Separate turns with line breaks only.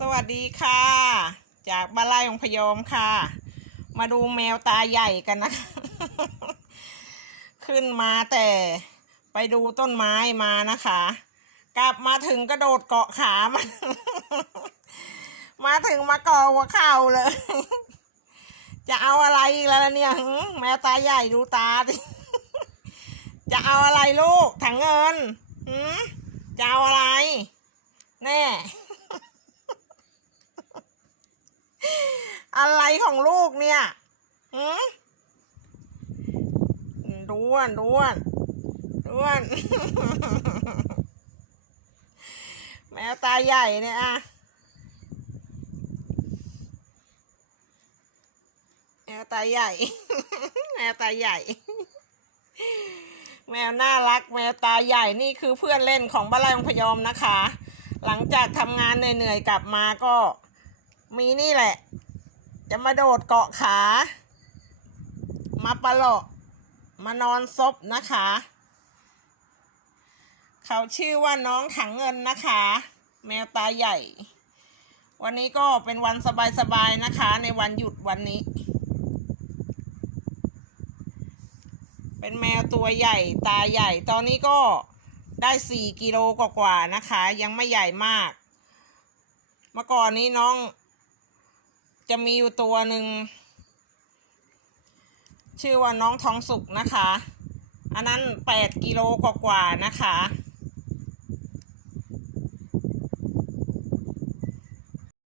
สวัสดีค่ะ จากบ้านไร่องพยอมค่ะ มาดูแมวตาใหญ่กันนะคะ ขึ้นมาแต่ไปดูต้นไม้มานะคะ กลับมาถึงกระโดดเกาะขามัน มาถึงมาเกาะหัวเข่าเลย จะเอาอะไรอีกแล้วเนี่ยแมวตาใหญ่ดูตาดิจะเอาอะไรลูกถังเงินจะเอาอะไร แน่ อะไรของลูกเนี่ยหืมด้วนด้วนด้วน แมวตาใหญ่เนี่ยอะแมวตาใหญ่ แมวตาใหญ่ แมวน่ารัก แมวตาใหญ่นี่คือเพื่อนเล่นของบ้านไร่องพยอมนะคะ หลังจากทำงานเหนื่อยๆกลับมาก็มีนี่แหละ จะมาโดดเกาะขา มาปะโลาะมานอนซบนะคะ เขาชื่อว่าน้องถังเงินนะคะ แมวตาใหญ่ วันนี้ก็เป็นวันสบายๆนะคะ ในวันหยุดวันนี้ เป็นแมวตัวใหญ่ตาใหญ่ ตอนนี้ก็ได้สี่กิโลกว่าๆนะคะ ยังไม่ใหญ่มาก เมื่อก่อนนี้น้อง จะมีอยู่ตัวหนึ่งชื่อว่าน้องทองสุกนะคะ อันนั้นแปดกิโลกว่าๆนะคะ